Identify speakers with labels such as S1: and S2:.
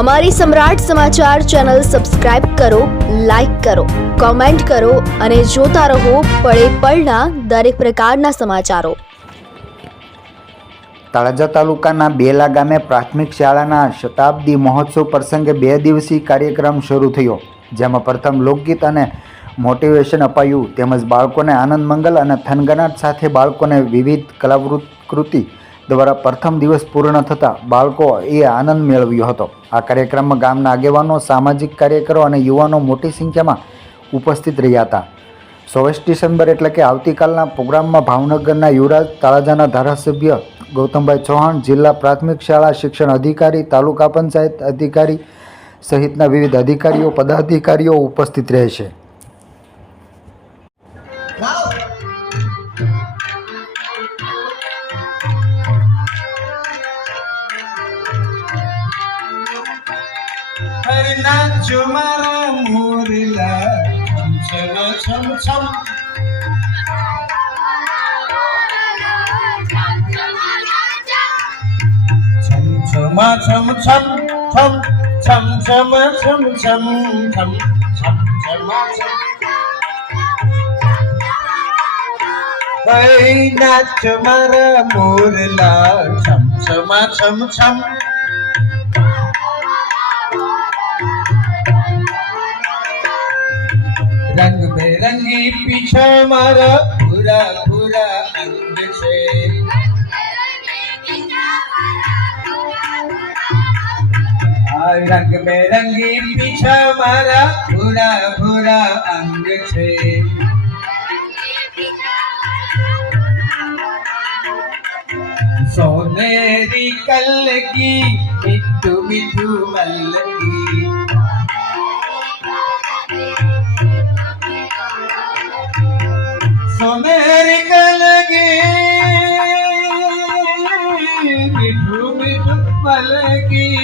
S1: અમારી સમ્રાટ સમાચાર channel subscribe કરો, લાઇક કરો, કોમેન્ટ કરો અને જોતા રહો પળે પળના દરેક પ્રકારના સમાચારો.
S2: તળાજા તાલુકાના બેલા ગામે પ્રાથમિક શાળાના શતાબ્દી મહોત્સવ પ્રસંગે બે દિવસીય કાર્યક્રમ શરૂ થયો, જેમાં પ્રથમ લોકગીત અને મોટિવેશન અપાયું. તેમજ બાળકોને આનંદ મંગલ અને થનગનાટ સાથે બાળકોને વિવિધ કલાકૃતિ દ્વારા પ્રથમ દિવસ પૂર્ણ થતાં બાળકોએ આનંદ મેળવ્યો હતો. આ કાર્યક્રમમાં ગામના આગેવાનો, સામાજિક કાર્યકરો અને યુવાનો મોટી સંખ્યામાં ઉપસ્થિત રહ્યા હતા. ચોવીસ ડિસેમ્બર એટલે કે આવતીકાલના પ્રોગ્રામમાં ભાવનગરના યુવરાજ તળાજાના ધારાસભ્ય ગૌતમભાઈ ચૌહાણ, જિલ્લા પ્રાથમિક શાળા શિક્ષણ અધિકારી, તાલુકા પંચાયત અધિકારી સહિતના વિવિધ અધિકારીઓ, પદાધિકારીઓ ઉપસ્થિત રહેશે. हरिना जुमारा मोरला छम छम छम छम छम छम छम छम छम छम छम छम छम छम छम हरिना जुमारा मोरला छम छम छम छम બેરંગી પીછે મારા ભૂરા ભૂરા અંગ છે રંગ બેરંગી પીછા મારા ભૂરા ભૂરા અંગ છે સોનેરી કલગી મીઠું મીઠું મલગી સોનેરી કલગી મીઠું મીઠું મલગી